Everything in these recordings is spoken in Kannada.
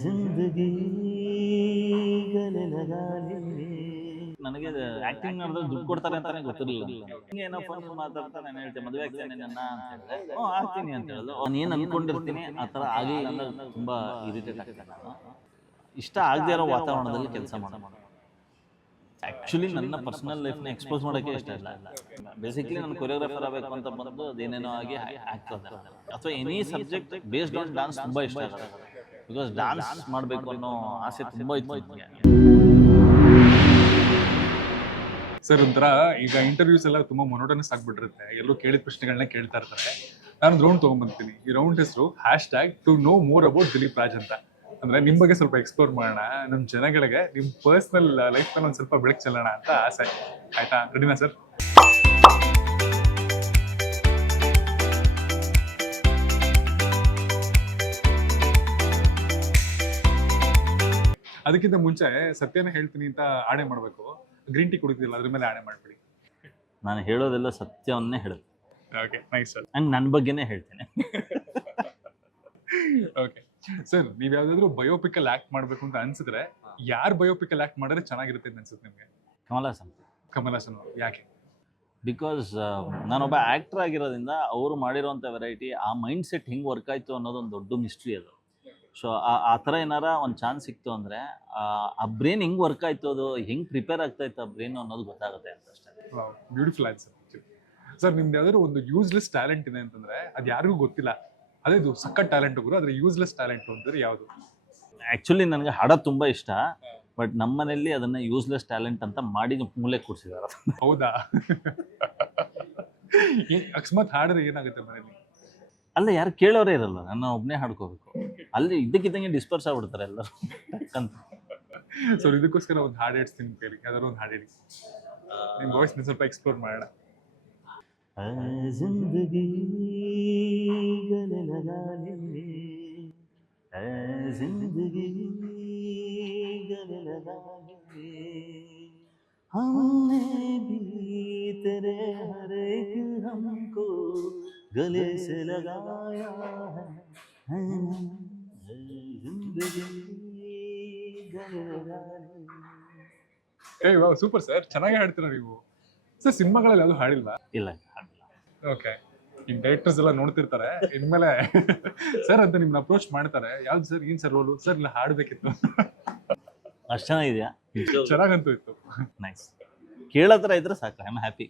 ಜಿಂದಗಿ ಗಲೆ ಲಗಾ ಲೇ. ನನಗೆ ಆಕ್ಟಿಂಗ್ ಮಾಡಿದ್ರೆ ದುಡ್ಡು ಕೊಡ್ತಾರೆ ಅಂತಾನೆ ಗೊತ್ತಿರಲಿಲ್ಲ. ಏನೋ ಫೋನ್ ಮಾತಾಡ್ತಾ ನಾನು ಹೇಳ್ತೇನೆ ಮದುವೆ ಆಗ್ತೇನೆ ನನ್ನ ಅಂತ ಹೇಳಿದ್ರೆ ಆಗ್ತೀನಿ ಅಂತ ಹೇಳಿದ್ರು. ನಾನು ಏನು ಅನ್ಕೊಂಡಿರ್ತೀನಿ ಆ ಥರ ಆಗಿ ತುಂಬ ಇರಿಟೇಟ್ ಆಗ್ತೇನೆ ನಾನು. ಇಷ್ಟ ಆಗದೆ ಇರೋ ವಾತಾವರಣದಲ್ಲಿ ಕೆಲಸ ಮಾಡೋದು. ಆ್ಯಕ್ಚುಲಿ ನನ್ನ ಪರ್ಸನಲ್ ಲೈಫ್ನ ಎಕ್ಸ್ಪೋಸ್ ಮಾಡೋಕ್ಕೆ ಇಷ್ಟ ಇಲ್ಲ. ಬೇಸಿಕ್ಲಿ ನಾನು ಕೊರಿಯೋಗ್ರಾಫರ್ ಆಗಬೇಕು ಅಂತ ಬಂದು ಅದೇನೇನೋ ಆಗಿ ಆಗ್ತದೆ. ಅಥವಾ any subject based on dance ತುಂಬ ಇಷ್ಟ ಆಗುತ್ತೆ. ಬಿಕಾಸ್ ಡಾನ್ಸ್ ಮಾಡಬೇಕು ಅನ್ನೋ ಆಸೆ ತುಂಬ ಇತ್ತು ನನಗೆ. ಸರ್ ಒಂಥರ ಈಗ ಇಂಟರ್ವ್ಯೂಸ್ ಎಲ್ಲ ತುಂಬಾ ಮೊನೋಟನಸ್ ಆಗ್ಬಿಟ್ಟಿರುತ್ತೆ. ಎಲ್ಲರೂ ಕೇಳಿದ ಪ್ರಶ್ನೆಗಳನ್ನ ಕೇಳ್ತಾ ಇರ್ತಾರೆ. ನಾನು ರೌಂಡ್ ತಗೊಂಡ್ಬರ್ತೀನಿ. ಈ ರೌಂಡ್ ಹೆಸರು #to know more about Dilip Raj ಅಂತ. ಅಂದ್ರೆ ನಿಮ್ ಬಗ್ಗೆ ಸ್ವಲ್ಪ ಎಕ್ಸ್ಪ್ಲೋರ್ ಮಾಡೋಣ, ನಮ್ ಜನಗಳಿಗೆ ನಿಮ್ ಪರ್ಸನಲ್ ಲೈಫ್ ನಲ್ಲಿ ಒಂದ್ ಸ್ವಲ್ಪ ಬೆಳಕು ಚೆಲ್ಲೋಣ ಅಂತ ಆಸೆ. ಆಯ್ತಾ, ರೆಡಿನಾ ಸರ್? ಅದಕ್ಕಿಂತ ಮುಂಚೆ ಸತ್ಯನ ಹೇಳ್ತೀನಿ ಅಂತ ಆಣೆ ಮಾಡ್ಬೇಕು. ಗ್ರೀನ್ ಟೀ ಕುಡಿತಿಲ್ಲ, ಅದ್ರ ಮೇಲೆ ಆಣೆ ಮಾಡ್ಬಿಡಿ. ನಾನು ಹೇಳೋದೆಲ್ಲ ಸತ್ಯವನ್ನೇ ಹೇಳುತ್ತೆ. Okay, nice sir. ಅಂಡ್ ನನ್ನ ಬಗ್ಗೆನೇ ಹೇಳ್ತೇನೆ. ಓಕೆ ಸರ್, ನೀವ್ ಯಾವ್ದಾದ್ರು ಬಯೋಪಿಕಲ್ ಆಕ್ಟ್ ಮಾಡ್ಬೇಕು ಅಂತ ಅನ್ಸಿದ್ರೆ ಯಾರು ಬಯೋಪಿಕಲ್ ಆಕ್ಟ್ ಮಾಡಿದ್ರೆ ಚೆನ್ನಾಗಿರುತ್ತೆ ಅಂತ ಅನ್ಸುತ್ತೆ ನಿಮ್ಗೆ? ಕಮಲ್ ಹಾಸನ್. ಕಮಲ್ ಹಾಸನ್ ಯಾಕೆ? ಬಿಕಾಸ್ ನಾನೊಬ್ಬ ಆ್ಯಕ್ಟರ್ ಆಗಿರೋದ್ರಿಂದ ಅವರು ಮಾಡಿರೋಂಥ ವೆರೈಟಿ, ಆ ಮೈಂಡ್ ಸೆಟ್ ಹೆಂಗೆ ವರ್ಕ್ ಆಯಿತು ಅನ್ನೋದೊಂದು ದೊಡ್ಡ ಮಿಸ್ಟ್ರಿ ಅದು. ಸೊ ಆ ಥರ ಏನಾರ ಒಂದು ಚಾನ್ಸ್ ಸಿಕ್ತು ಅಂದರೆ ಆ ಬ್ರೈನ್ ಹೆಂಗೆ ವರ್ಕ್ ಆಯಿತು, ಅದು ಹೆಂಗೆ ಪ್ರಿಪೇರ್ ಆಗ್ತಾಯಿತ್ತು ಆ ಬ್ರೈನ್ ಅನ್ನೋದು ಗೊತ್ತಾಗುತ್ತೆ ಅಂತ ಅಷ್ಟೇ. Beautiful answer sir. ನಿಮ್ದು ಯಾವ್ದಾದ್ರು ಒಂದು ಯೂಸ್ಲೆಸ್ ಟ್ಯಾಲೆಂಟ್ ಇದೆ ಅಂತಂದ್ರೆ ಅದು ಯಾರಿಗೂ ಗೊತ್ತಿಲ್ಲ, ಅದೇ ಇದು ಸಕ್ಕ ಟ್ಯಾಲೆಂಟ್ ಗುರು, ಅದ್ರ ಯೂಸ್ಲೆಸ್ ಟ್ಯಾಲೆಂಟ್ ಅಂತಂದ್ರೆ ಯಾವುದು? ಆ್ಯಕ್ಚುಲಿ ನನಗೆ ಹಾಡೋದು ತುಂಬ ಇಷ್ಟ, ಬಟ್ ನಮ್ಮ ಮನೇಲಿ ಅದನ್ನ ಯೂಸ್ಲೆಸ್ ಟ್ಯಾಲೆಂಟ್ ಅಂತ ಮಾಡಿ ಮೂಲೆ ಕೂರಿಸಿದಾರೆ. ಹೌದಾ? ಅಕಸ್ಮಾತ್ ಹಾಡಿದ್ರೆ ಏನಾಗುತ್ತೆ ಮನೇಲಿ? ಅಲ್ಲ, ಯಾರು ಕೇಳೋರೇ ಇರಲ್ಲ, ನನ್ನ ಒಬ್ಬನೇ ಹಾಡ್ಕೋಬೇಕು. ಅಲ್ಲಿ ಇದ್ದಕ್ಕಿದ್ದಂಗೆ ಡಿಸ್ಪರ್ಸ್ ಆಗ್ಬಿಡ್ತಾರೆ ಎಲ್ಲರೂ ಅಂತ. ಸೊ ಇದಕ್ಕೋಸ್ಕರ ಒಂದು ಹಾಡು ಹೇಳ್ತೀನಿ ಕೇಳಿ, ಯಾವ್ದಾದ್ರು ಒಂದು ಹಾಡು ಹೇಳಿ. ನಿಮ್ಮ ವಾಯ್ಸ್ ಸ್ವಲ್ಪ ಎಕ್ಸ್ಪ್ಲೋರ್ ಮಾಡೋಣ. ಜಿಂದಗಿ ಗಲೆ ಲಗಾ ಲೇ, ಜಿಂದಗಿ ಗಲೆ ಲಗಾ ಲೇ, हमने भी तेरे हर एक हमको गले से लगाया है, जिंदगी गले लगा ले. ಏಯ್ ವಾವ್, ಸೂಪರ್ ಸರ್, ಚೆನ್ನಾಗಿ ಹಾಡ್ತೀರಾ ನೀವು. ಸರ್ ಸಿನಿಮಾಗಳಲ್ಲಿ ಯಾವುದು ಹಾಡಿಲ್ವಾ? ಇಲ್ಲ, ಹಾಡಿಲ್ಲ. ಓಕೆ, ಈ ಡೈರೆಕ್ಟರ್ಸ್ ಎಲ್ಲ ನೋಡ್ತಿರ್ತಾರೆ ಇನ್ಮೇಲೆ ಸರ್ ಅಂತ ನಿಮ್ನ ಅಪ್ರೋಚ್ ಮಾಡ್ತಾರೆ. ಯಾವ್ದು ಸರ್, ಏನ್ ಸರ್ ರೋಲು ಸರ್, ಇಲ್ಲ ಹಾಡ್ಬೇಕಿತ್ತು. ಅಷ್ಟು ಚೆನ್ನಾಗಿದೆಯಾ? ಚೆನ್ನಾಗಂತೂ ಇತ್ತು. ನೈಸ್. ಕೇಳತ್ರ ಇದ್ರೆ ಸಾಕು, ಐ ಆಮ್ ಹ್ಯಾಪಿ.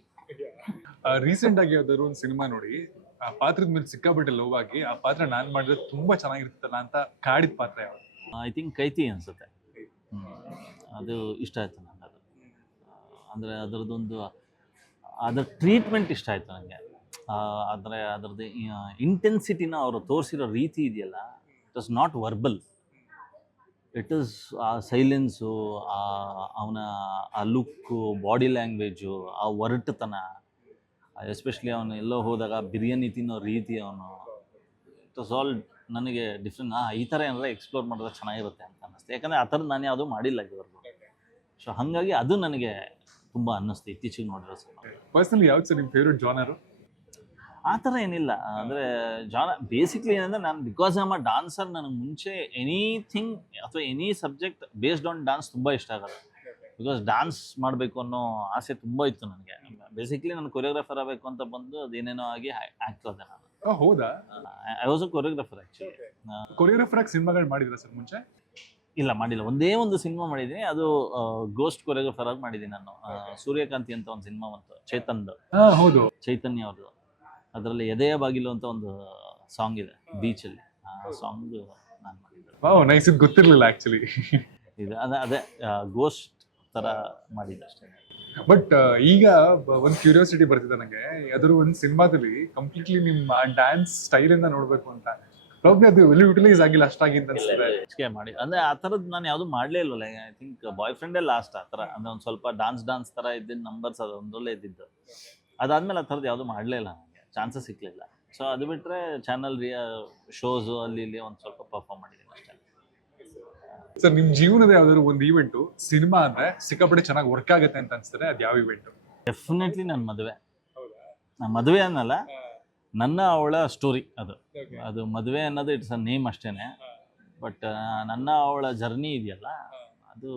ರೀಸೆಂಟ್ ಆಗಿ ಯಾವ್ದಾದ್ರು ಒಂದು ಸಿನಿಮಾ ನೋಡಿ ಆ ಪಾತ್ರದ ಮೇಲೆ ಸಿಕ್ಕಾಬಿಟ್ಟೆ ಲವ್ ಆಗಿ ಆ ಪಾತ್ರ ನಾನ್ ಮಾಡಿದ್ರೆ ತುಂಬಾ ಚೆನ್ನಾಗಿರ್ತಲ್ಲ ಅಂತ ಕಾಡಿದ ಪಾತ್ರ ಯಾವ್ದು? ಐ ಥಿಂಕ್ ಕೈತಿ ಅನ್ಸುತ್ತೆ. ಅದು ಇಷ್ಟ ಆಯ್ತು ನನಗೆ. ಅದು ಅಂದರೆ ಅದರ ಟ್ರೀಟ್ಮೆಂಟ್ ಇಷ್ಟ ಆಯಿತು ನನಗೆ. ಅಂದರೆ ಅದರದ್ದು ಇಂಟೆನ್ಸಿಟಿನ ಅವರು ತೋರಿಸಿರೋ ರೀತಿ ಇದೆಯಲ್ಲ, it was not verbal, it is ಆ ಸೈಲೆನ್ಸು, ಅವನ ಆ ಲುಕ್ಕು, ಬಾಡಿ ಲ್ಯಾಂಗ್ವೇಜು, ಆ ಒರಟುತನ, ಎಸ್ಪೆಷಲಿ ಅವನು ಎಲ್ಲೋ ಹೋದಾಗ ಬಿರಿಯಾನಿ ತಿನ್ನೋ ರೀತಿ, ಅವನು ಇಟ್ ವಾಸ್ ಆಲ್ ನನಗೆ ಡಿಫ್ರೆಂಟ್. ಈ ಥರ ಏನಾರ ಎಕ್ಸ್ಪ್ಲೋರ್ ಮಾಡಿದ್ರೆ ಚೆನ್ನಾಗಿರುತ್ತೆ ಅಂತ ಅನ್ನಿಸ್ತು. ಯಾಕಂದರೆ ಆ ಥರದ್ದು ನಾನು ಯಾವುದೂ ಮಾಡಿಲ್ಲ ಇದುವರೆಗೂ. ಸೊ ಹಾಗಾಗಿ ಅದು ನನಗೆ ತುಂಬ ಅನ್ನಿಸ್ತು ಇತ್ತೀಚೆಗೆ ನೋಡಿರೋ ಸಿನಿಮಾ. ಪರ್ಸನಲಿ ಯಾವ್ದು ಸರ್ ನಿಮ್ಮ ಫೇವ್ರೆಟ್ ಜಾನರು? ಆ ಥರ ಏನಿಲ್ಲ. ಅಂದರೆ ಬೇಸಿಕ್ಲಿ ಏನಂದರೆ ನಾನು ಬಿಕಾಸ್ ಆಮ್ ಅ ಡಾನ್ಸರ್, ನನಗೆ ಮುಂಚೆ ಎನಿಥಿಂಗ್ ಅಥವಾ any subject based on dance ತುಂಬ ಇಷ್ಟ ಆಗೋದು. ಬಿಕಾಸ್ ಡಾನ್ಸ್ ಮಾಡಬೇಕು ಅನ್ನೋ ಆಸೆ ತುಂಬ ಇತ್ತು ನನಗೆ. ಬೇಸಿಕ್ಲಿ ನಾನು ಕೊರಿಯೋಗ್ರಾಫರ್ ಆಗಬೇಕು ಅಂತ ಬಂದು ಅದೇನೇನೋ ಆಗಿ ಆಗ್ತದೆ. ನಾನು ಹೌದಾ? I was a choreographer actually. Choreographer ಆಗಿ ಸಿನಿಮಾಗಳು ಮಾಡಿದ್ರ ಸರ್ ಮುಂಚೆ? ಇಲ್ಲ, ಮಾಡಿಲ್ಲ. ಒಂದೇ ಒಂದು ಸಿನಿಮಾ ಮಾಡಿದ್ದೀನಿ, ಅದು ಗೋಸ್ಟ್ ಕೊರಿಯೋಗ್ರಾಫರ್ ಆಗಿ ಮಾಡಿದ್ದೀನಿ ನಾನು. ಸೂರ್ಯಕಾಂತಿ ಅಂತ ಒಂದು ಸಿನಿಮಾ ಬಂತು, ಚೈತನ್ಯದು. ಹೌದು, ಚೈತನ್ಯ ಅವ್ರದ್ದು. ಅದರಲ್ಲಿ ಎದೆಯ ಬಾಗಿಲು ಅಂತ ಒಂದು ಸಾಂಗ್ ಇದೆ ಬೀಚಲ್ಲಿ. ಆ ಸಾಂಗ್ ನಾನು ಮಾಡಿದ್ದೆ. Wow, nice. ಇದು ಗೊತ್ತಿರಲಿಲ್ಲ ಆಕ್ಚುಲಿ. ಇದು ಅದೇ ಗೋಸ್ಟ್ ಥರ ಮಾಡಿದ್ದೆ ಅಷ್ಟೇ. ಬಟ್ ಈಗ ಒಂದು ಕ್ಯೂರಿಯಾಸಿಟಿ ಬರ್ತಿದೆ ನನಗೆ, ಯಾವ್ದಾದ್ರು ಒಂದು ಸಿನಿಮಾದಲ್ಲಿ ಕಂಪ್ಲೀಟ್ಲಿ ನಿಮ್ಮ ಡ್ಯಾನ್ಸ್ ಸ್ಟೈಲ್ ಇಂದ ನೋಡ್ಬೇಕು ಅಂತ. ಪ್ರಾಬ್ಲಿ ಅದು ಎಲ್ಲಿ ಯುಟಿಲೈಸ್ ಆಗಿಲ್ಲ ಅಷ್ಟಾಗಿ ಅಂತ ಅನ್ಸುತ್ತೆ. ಮಾಡಿ ಅಂದರೆ ಆ ಥರದ್ದು ನಾನು ಯಾವುದು ಮಾಡಲೇ ಇಲ್ವಲ್ಲ. ಐ ಥಿಂಕ್ ಬಾಯ್ ಫ್ರೆಂಡೇ ಲಾಸ್ಟ್ ಆ ಥರ. ಅಂದರೆ ಒಂದು ಸ್ವಲ್ಪ ಡಾನ್ಸ್ ಥರ ಇದ್ದಿದ್ದು ನಂಬರ್ಸ್ ಅದು ಒಂದರಲ್ಲೇ ಇದ್ದಿದ್ದು. ಅದಾದಮೇಲೆ ಆ ಥರದ್ದು ಯಾವುದು ಮಾಡಲೇ ಇಲ್ಲ, ನನಗೆ ಚಾನ್ಸಸ್ ಸಿಕ್ಕಲಿಲ್ಲ. ಸೊ ಅದು ಬಿಟ್ಟರೆ ಚಾನಲ್ ಶೋಸು ಅಲ್ಲಿ ಇಲ್ಲಿ ಒಂದು ಸ್ವಲ್ಪ ಪರ್ಫಾರ್ಮ್ ಮಾಡಿದ್ದೀನಿ ಅಷ್ಟೇ. ಸರ್ ನಿಮ್ಮ ಜೀವನದ ಯಾವ್ದಾದ್ರು ಒಂದು ಈವೆಂಟು ಸಿನಿಮಾ ಅಂದ್ರೆ ಸಿಕ್ಕಾಪಟ್ಟೆ ಚೆನ್ನಾಗಿ ವರ್ಕ್ ಆಗುತ್ತೆ ಅಂತ ಅನ್ಸುತ್ತೆ, ಅದು ಯಾವ ಇವೆಂಟು? ಡೆಫಿನೆಟ್ಲಿ ನನ್ನ ಮದುವೆ. ನಾನು ಮದುವೆ ಅನ್ನಲ್ಲ, ನನ್ನ ಅವಳ ಸ್ಟೋರಿ ಅದು. ಅದು ಮದುವೆ ಅನ್ನೋದು ಇಟ್ಸ್ ಅ ನೇಮ್ ಅಷ್ಟೇ. ಬಟ್ ನನ್ನ ಅವಳ ಜರ್ನಿ ಇದೆಯಲ್ಲ ಅದು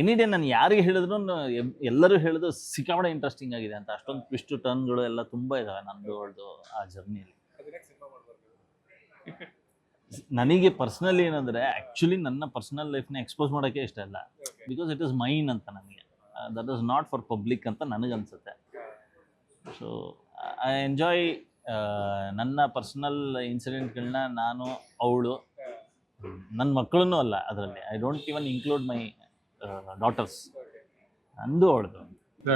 ಎನಿ ಡೇ ನಾನು ಯಾರಿಗೆ ಹೇಳಿದ್ರು ಎಲ್ಲರೂ ಹೇಳಿದ್ರು ಸಿಕ್ಕಾಪಟ್ಟೆ ಇಂಟ್ರೆಸ್ಟಿಂಗ್ ಆಗಿದೆ ಅಂತ. ಅಷ್ಟೊಂದು ಟ್ವಿಸ್ಟ್ ಟರ್ನ್ಗಳು ಎಲ್ಲ ತುಂಬ ಇದಾವೆ ನಂದು ಅವಳದು ಆ ಜರ್ನಿಯಲ್ಲಿ. ನನಗೆ ಪರ್ಸ್ನಲಿ ಏನಂದರೆ ಆ್ಯಕ್ಚುಲಿ ನನ್ನ ಪರ್ಸ್ನಲ್ ಲೈಫ್ನ ಎಕ್ಸ್ಪೋಸ್ ಮಾಡೋಕ್ಕೆ ಇಷ್ಟ ಇಲ್ಲ, ಬಿಕಾಸ್ ಇಟ್ ಇಸ್ ಮೈನ್ ಅಂತ ನನಗೆ. That is not for public ಅಂತ ನನಗನ್ಸುತ್ತೆ. ಸೊ ಐ ಎಂಜಾಯ್ ನನ್ನ ಪರ್ಸ್ನಲ್ ಇನ್ಸಿಡೆಂಟ್ಗಳನ್ನ ನಾನು, ಅವಳು, ನನ್ನ ಮಕ್ಕಳನ್ನೂ ಅಲ್ಲ ಅದರಲ್ಲಿ. I don't even include my daughters, ನಂದು ಅವಳದು.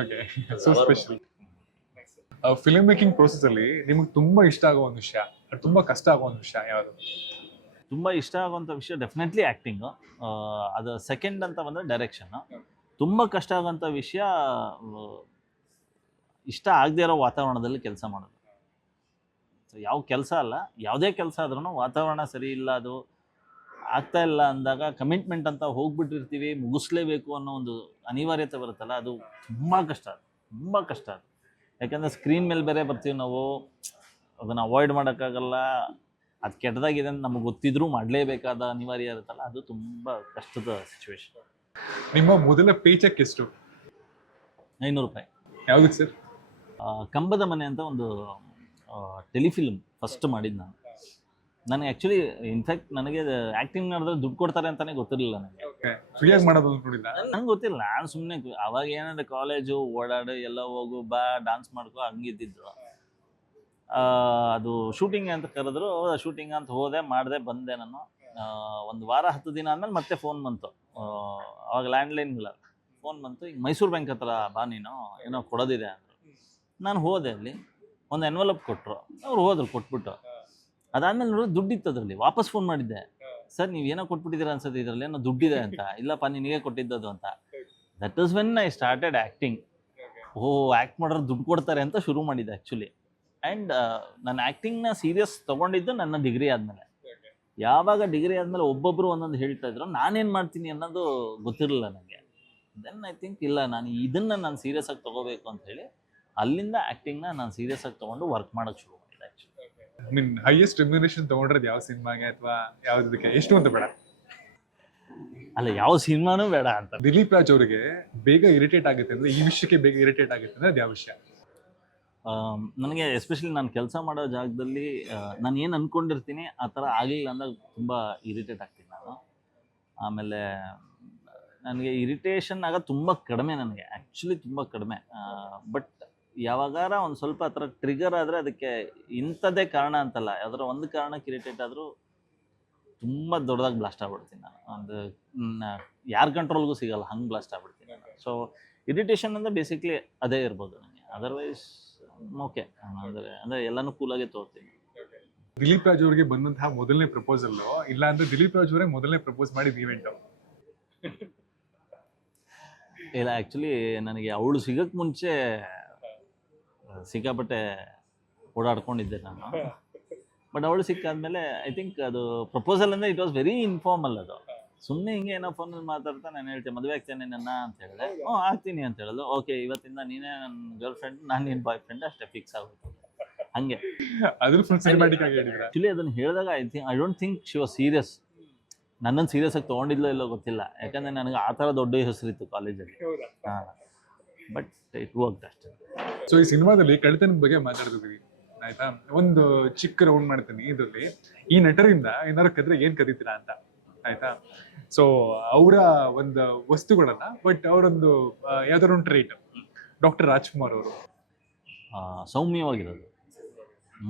Okay, so special. Film making process ಅಲ್ಲಿ ನಿಮಗೆ ತುಂಬಾ ಇಷ್ಟ ಆಗೋ ಒಂದು ವಿಷಯ, ತುಂಬಾ ಕಷ್ಟ ಆಗೋ ಒಂದು ವಿಷಯ ಯಾವುದು? ತುಂಬ ಇಷ್ಟ ಆಗುವಂಥ ವಿಷಯ ಡೆಫಿನೆಟ್ಲಿ ಆ್ಯಕ್ಟಿಂಗು. ಅದು ಸೆಕೆಂಡ್ ಅಂತ ಬಂದರೆ ಡೈರೆಕ್ಷನ್ನು. ತುಂಬ ಕಷ್ಟ ಆಗೋಂಥ ವಿಷಯ ಇಷ್ಟ ಆಗದೇ ಇರೋ ವಾತಾವರಣದಲ್ಲಿ ಕೆಲಸ ಮಾಡೋದು. ಸೊ ಯಾವ ಕೆಲಸ ಅಲ್ಲ, ಯಾವುದೇ ಕೆಲಸ ಆದ್ರೂ ವಾತಾವರಣ ಸರಿ ಇಲ್ಲ, ಅದು ಆಗ್ತಾ ಇಲ್ಲ ಅಂದಾಗ ಕಮಿಟ್ಮೆಂಟ್ ಅಂತ ಹೋಗ್ಬಿಟ್ಟಿರ್ತೀವಿ, ಮುಗಿಸ್ಲೇಬೇಕು ಅನ್ನೋ ಒಂದು ಅನಿವಾರ್ಯತೆ ಬರುತ್ತಲ್ಲ, ಅದು ತುಂಬ ಕಷ್ಟ. ತುಂಬ ಕಷ್ಟ ಅದು. ಯಾಕಂದರೆ ಸ್ಕ್ರೀನ್ ಮೇಲೆ ಬೇರೆ ಬರ್ತೀವಿ ನಾವು, ಅದನ್ನು ಅವಾಯ್ಡ್ ಮಾಡೋಕ್ಕಾಗಲ್ಲ. ಅದು ಕೆಟ್ಟದಾಗಿದೆ ಅಂತ ನಮಗೆ ಗೊತ್ತಿದ್ರೂ ಮಾಡಲೇಬೇಕಾದ ಅನಿವಾರ್ಯ ಇರುತ್ತಲ್ಲ, ಅದು ತುಂಬ ಕಷ್ಟದ ಸಿಚುವೇಶನ್. ನಿಮ್ಮ ಮೊದಲ ಪೇಚೆಕ್ ಎಷ್ಟು? 500 ರೂಪಾಯಿ. ಯಾವ್ದು ಸರ್? ಕಂಬದ ಮನೆ ಅಂತ ಒಂದು ಟೆಲಿಫಿಲ್ಮ್ ಫಸ್ಟ್ ಮಾಡಿದ್ದು ನಾನು. ನನಗೆ ಆ್ಯಕ್ಚುಲಿ ಇನ್ಫ್ಯಾಕ್ಟ್ ನನಗೆ ಆ್ಯಕ್ಟಿಂಗ್ ಮಾಡಿದ್ರೆ ದುಡ್ಡು ಕೊಡ್ತಾರೆ ಅಂತಲೇ ಗೊತ್ತಿರಲಿಲ್ಲ ನನಗೆ. ಫ್ರೀಯಾಗಿ ಮಾಡೋದು ನೋಡಿಲ್ಲ ನಂಗೆ ಗೊತ್ತಿಲ್ಲ. ನಾನು ಸುಮ್ಮನೆ ಅವಾಗ ಏನಂದ್ರೆ ಕಾಲೇಜು ಓಡಾಡು, ಎಲ್ಲ ಹೋಗು ಬಾ ಡಾನ್ಸ್ ಮಾಡ್ಕೊ ಹಂಗಿದ್ದಿದ್ದು. ಅದು ಶೂಟಿಂಗ್ ಅಂತ ಕರೆದ್ರು, ಶೂಟಿಂಗ್ ಅಂತ ಹೋದೆ, ಮಾಡಿದೆ, ಬಂದೆ. ನಾನು ಒಂದು ವಾರ 10 ದಿನ ಆದಮೇಲೆ ಮತ್ತೆ ಫೋನ್ ಬಂತು. ಅವಾಗ ಲ್ಯಾಂಡ್ಲೈನ್ಗಳ ಫೋನ್ ಬಂತು, ಈಗ ಮೈಸೂರು ಬ್ಯಾಂಕ್ ಹತ್ರ ಬಾ, ನೀನು ಏನೋ ಕೊಡೋದಿದೆ ಅಂದರು. ನಾನು ಹೋದೆ, ಅಲ್ಲಿ ಒಂದು ಎನ್ವಲಪ್ ಕೊಟ್ಟರು, ಅವ್ರು ಹೋದ್ರು, ಕೊಟ್ಬಿಟ್ಟು. ಅದಾದಮೇಲೆ ನೋಡಿ ದುಡ್ಡಿತ್ತು ಅದರಲ್ಲಿ. ವಾಪಸ್ ಫೋನ್ ಮಾಡಿದ್ದೆ, ಸರ್ ನೀವು ಏನೋ ಕೊಟ್ಬಿಟ್ಟಿದ್ದೀರಾ ಅನ್ಸುತ್ತೆ, ಇದರಲ್ಲಿ ಏನೋ ದುಡ್ಡಿದೆ ಅಂತ. ಇಲ್ಲಪ್ಪ ನಿನಗೆ ಕೊಟ್ಟಿದ್ದದು ಅಂತ. That is when I started acting. Act ಮಾಡೋರು ದುಡ್ಡು ಕೊಡ್ತಾರೆ ಅಂತ ಶುರು ಮಾಡಿದ್ದೆ ಆ್ಯಕ್ಚುಲಿ. ಆ್ಯಂಡ್ ನಾನು ಆ್ಯಕ್ಟಿಂಗ್ನ ಸೀರಿಯಸ್ ತೊಗೊಂಡಿದ್ದು ನನ್ನ ಡಿಗ್ರಿ ಆದಮೇಲೆ. ಯಾವಾಗ ಡಿಗ್ರಿ ಆದಮೇಲೆ ಒಬ್ಬೊಬ್ಬರು ಒಂದೊಂದು ಹೇಳ್ತಾ ಇದ್ರು, ನಾನೇನು ಮಾಡ್ತೀನಿ ಅನ್ನೋದು ಗೊತ್ತಿರಲಿಲ್ಲ ನನಗೆ. ದೆನ್ ಐ ಥಿಂಕ್ ಇಲ್ಲ, ನಾನು ಇದನ್ನು ನಾನು ಸೀರಿಯಸ್ ಆಗಿ ತೊಗೋಬೇಕು ಅಂತ ಹೇಳಿ ಅಲ್ಲಿಂದ ಆ್ಯಕ್ಟಿಂಗ್ನ ನಾನು ಸೀರಿಯಸ್ ಆಗಿ ತೊಗೊಂಡು ವರ್ಕ್ ಮಾಡೋಕ್ಕೆ ಶುರು ಮಾಡಿದೆ ಆ್ಯಕ್ಚುಲಿ. ಮೀನ್ ಹೈಯೆಸ್ಟ್ ರೆಮ್ಯುನರೇಷನ್ ತೊಗೊಂಡ್ರದ್ದು ಯಾವ ಸಿನಿಮಾಗೆ ಅಥವಾ ಯಾವುದಕ್ಕೆ? ಎಷ್ಟು ಅಂತ ಬೇಡ, ಅಲ್ಲ ಯಾವ ಸಿನಿಮಾನೂ ಬೇಡ ಅಂತ. ದಿಲೀಪ್ ರಾಜ್ ಅವರಿಗೆ ಬೇಗ ಇರಿಟೇಟ್ ಆಗುತ್ತೆ ಅಂದರೆ, ಈ ವಿಷಯಕ್ಕೆ ಬೇಗ ಇರಿಟೇಟ್ ಆಗುತ್ತೆ ಅಂದರೆ ಅದು ಯಾವ ವಿಷಯ? ನನಗೆ ಎಸ್ಪೆಷಲಿ ನಾನು ಕೆಲಸ ಮಾಡೋ ಜಾಗದಲ್ಲಿ ನಾನು ಏನು ಅಂದ್ಕೊಂಡಿರ್ತೀನಿ ಆ ಥರ ಆಗಲಿಲ್ಲ ಅಂದಾಗ ತುಂಬ ಇರಿಟೇಟ್ ಆಗ್ತೀನಿ ನಾನು. ಆಮೇಲೆ ನನಗೆ ಇರಿಟೇಷನ್ ಆಗೋದು ತುಂಬ ಕಡಿಮೆ, ನನಗೆ ಆ್ಯಕ್ಚುಲಿ ತುಂಬ ಕಡಿಮೆ. ಬಟ್ ಯಾವಾಗಾರ ಒಂದು ಸ್ವಲ್ಪ ಆ ಥರ ಟ್ರಿಗರ್ ಆದರೆ ಅದಕ್ಕೆ ಇಂಥದ್ದೇ ಕಾರಣ ಅಂತಲ್ಲ, ಯಾವ್ದಾರ ಒಂದು ಕಾರಣಕ್ಕೆ ಇರಿಟೇಟ್ ಆದರೂ ತುಂಬ ದೊಡ್ಡದಾಗಿ ಬ್ಲಾಸ್ಟ್ ಆಗ್ಬಿಡ್ತೀನಿ ನಾನು. ಒಂದು ಯಾರ ಕಂಟ್ರೋಲ್ಗೂ ಸಿಗಲ್ಲ, ಹಂಗೆ ಬ್ಲಾಸ್ಟ್ ಆಗ್ಬಿಡ್ತೀನಿ ನಾನು. ಸೊ ಇರಿಟೇಷನ್ ಅಂದರೆ ಬೇಸಿಕ್ಲಿ ಅದೇ ಇರ್ಬೋದು ನನಗೆ. ಅದರ್ವೈಸ್ ಓಕೆ, ಅಂದರೆ ಎಲ್ಲನೂ ಕೂಲಾಗೆ ತೋರ್ತೀನಿ. ದಿಲೀಪ್ ರಾಜ್ ಅವರಿಗೆ ಬಂದಂತಹ ಮೊದಲನೇ ಪ್ರಪೋಸಲ್, ಇಲ್ಲ ಅಂದ್ರೆ ದಿಲೀಪ್ ರಾಜ್ ಅವರೇ ಮೊದಲನೇ ಪ್ರಪೋಸ್ ಮಾಡಿದ ಈವೆಂಟ್? ಇಲ್ಲ, ಆ್ಯಕ್ಚುಲಿ ನನಗೆ ಅವಳು ಸಿಗೋಕ್ಕೆ ಮುಂಚೆ ಸಿಕ್ಕಾಪಟ್ಟೆ ಓಡಾಡ್ಕೊಂಡಿದ್ದೆ ನಾನು. ಬಟ್ ಅವಳು ಸಿಕ್ಕಾದ್ಮೇಲೆ ಐ ಥಿಂಕ್ ಅದು ಪ್ರಪೋಸಲ್ ಅಂದರೆ ಇಟ್ ವಾಸ್ ವೆರಿ ಇನ್ಫಾರ್ಮಲ್. ಅದು ಸುಮ್ಮನೆ ಹಿಂಗೆ ಏನೋ ಫೋನಲ್ಲಿ ಮಾತಾಡ್ತಾ ನಾನು ಹೇಳ್ತೇನೆ ಮದುವೆ ಆಗ್ತೇನೆ ನನ್ನ ಅಂತ ಹೇಳಿದೆ. ಆಗ್ತೀನಿ ಅಂತ ಹೇಳಿದ್ರು. ಓಕೆ, ಇವತ್ತಿಂದ ನೀನೇ ನನ್ನ ಗರ್ಲ್ ಫ್ರೆಂಡ್, ನಾನು ನಿನ್ನ ಬಾಯ್ ಫ್ರೆಂಡ್, ಅಷ್ಟೇ ಫಿಕ್ಸ್ ಆಗುತ್ತೆ. ಹಂಗೆ ಆ್ಯಕ್ಚುಲಿ ಅದನ್ನು ಹೇಳಿದಾಗ I don't think she was serious. ನನ್ನನ್ನು ಸೀರಿಯಸ್ ಆಗಿ ತೊಗೊಂಡಿದ್ಲೋ ಇಲ್ಲೋ ಗೊತ್ತಿಲ್ಲ, ಯಾಕಂದರೆ ನನಗೆ ಆ ಥರ ದೊಡ್ಡ ಹೆಸರಿತ್ತು ಕಾಲೇಜಲ್ಲಿ. ಹಾಂ, ಬಟ್ ಇಟ್ ವರ್ಕ್ಡ್ ಅಷ್ಟೇ. ಸೊ ಈ ಸಿನಿಮಾದಲ್ಲಿ ಕಳ್ತನದ ಬಗ್ಗೆ ಮಾತಾಡ್ತಿದ್ದೀವಿ, ಆಯ್ತಾ? ಒಂದು ಚಿಕ್ಕ ರೌಂಡ್ ಮಾಡ್ತೀನಿ ಇದರಲ್ಲಿ. ಈ ನಟರಿಂದ ಏನಾದ್ರು ಕದ್ರೆ ಏನು ಕದೀತೀರಾ ಅಂತ, ಆಯ್ತಾ? ಸೊ ಅವರ ಒಂದು ವಸ್ತುಗಳನ್ನ, ಬಟ್ ಅವರೊಂದು ಯಾವ್ದಾದ್ರು ಒಂದು ಟ್ರೇಟ್. ಡಾಕ್ಟರ್ ರಾಜ್ಕುಮಾರ್ ಅವರು ಸೌಮ್ಯವಾಗಿರೋದು,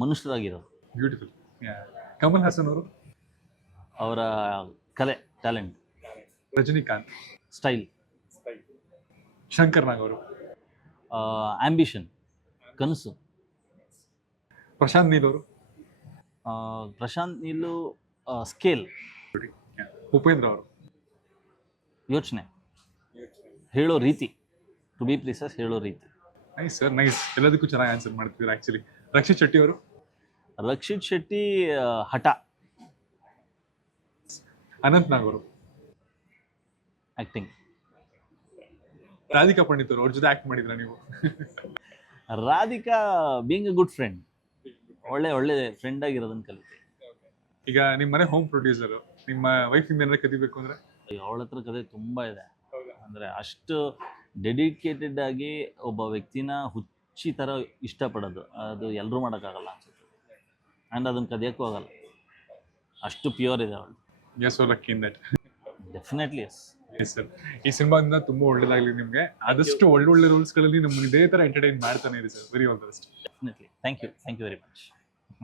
ಮನುಷ್ಯರಾಗಿರೋದು, ಬ್ಯೂಟಿಫುಲ್. ಕಮಲ್ ಹಾಸನ್ ಅವರು ಅವರ ಕಲೆ, ಟ್ಯಾಲೆಂಟ್, ರಜನಿಕಾಂತ್ ಸ್ಟೈಲ್, ಶಂಕರ್ ನಾಗ್ ಅವರು ಆಂಬಿಷನ್, ಕನಸು, ಪ್ರಶಾಂತ್ ನೀಲ್ ಅವರು ಪ್ರಶಾಂತ್ ನೀಲು ಸ್ಕೇಲ್, ಉಪೇಂದ್ರ ಅವರು ಯೋಚನೆ, ಹೇಳೋ ರೀತಿ, ಟು ಬಿ ಪ್ಲೇಸಸ್ ಹೇಳೋ ರೀತಿ. Nice sir, nice. ಎಲ್ಲದಕ್ಕೂ ಚೆನ್ನಾಗಿ ಆನ್ಸರ್ ಮಾಡ್ತಿದ್ದೀರಾ ಆ್ಯಕ್ಚುಲಿ. ರಕ್ಷಿತ್ ಶೆಟ್ಟಿ ಅವರು? ರಕ್ಷಿತ್ ಶೆಟ್ಟಿ ಹಠ. ಅನಂತ್ ನಾಗ್ ಅವರು ಆ್ಯಕ್ಟಿಂಗ್. ರಾಧಿಕಾ ಪಂಡಿತ್ ಅವರು, ಅವ್ರ ಜೊತೆ ಆ್ಯಕ್ಟ್ ಮಾಡಿದ್ರ ನೀವು? Radhika being A good friend, ಒಳ್ಳೆ ಫ್ರೆಂಡ್ ಆಗಿರೋದನ್ನ ಕಲಿತೆ. ಈಗ ನಿಮ್ಮ ಮನೆ ಹೋಮ್ ಪ್ರೊಡ್ಯೂಸರು, ನಿಮ್ಮ ವೈಫಿಂದ ಏನಾದ್ರು ಕದಿಬೇಕು ಅಂದ್ರೆ? ಅವಳ ಹತ್ರ ಕತೆ ತುಂಬ ಇದೆ. ಅಂದರೆ ಅಷ್ಟು ಡೆಡಿಕೇಟೆಡ್ ಆಗಿ ಒಬ್ಬ ವ್ಯಕ್ತಿನ ಹುಚ್ಚಿ ಥರ ಇಷ್ಟಪಡೋದು ಅದು ಎಲ್ಲರೂ ಮಾಡೋಕ್ಕಾಗಲ್ಲ ಅನ್ಸುತ್ತೆ. ಆ್ಯಂಡ್ ಅದನ್ನು ಕದಿಯೋಕ್ಕೂ ಆಗಲ್ಲ, ಅಷ್ಟು ಪ್ಯೂರ್ ಇದೆ ಅವಳು. You so lucky in that. Definitely yes. Yes sir, ಈ ಸಿನಿಮಾದಿಂದ ತುಂಬಾ ಒಳ್ಳೇದಾಗ್ಲಿ ನಿಮ್ಗೆ. ಆದಷ್ಟು ಒಳ್ಳೊಳ್ಳೆ ರೋಲ್ಸ್ಗಳಲ್ಲಿ ನಮ್ಗೆ ಇದೇ ತರ ಎಂಟರ್ಟೈನ್ ಮಾಡ್ತಾನೆ ಇರಿ sir. Very all the best. Definitely. Thank you very much.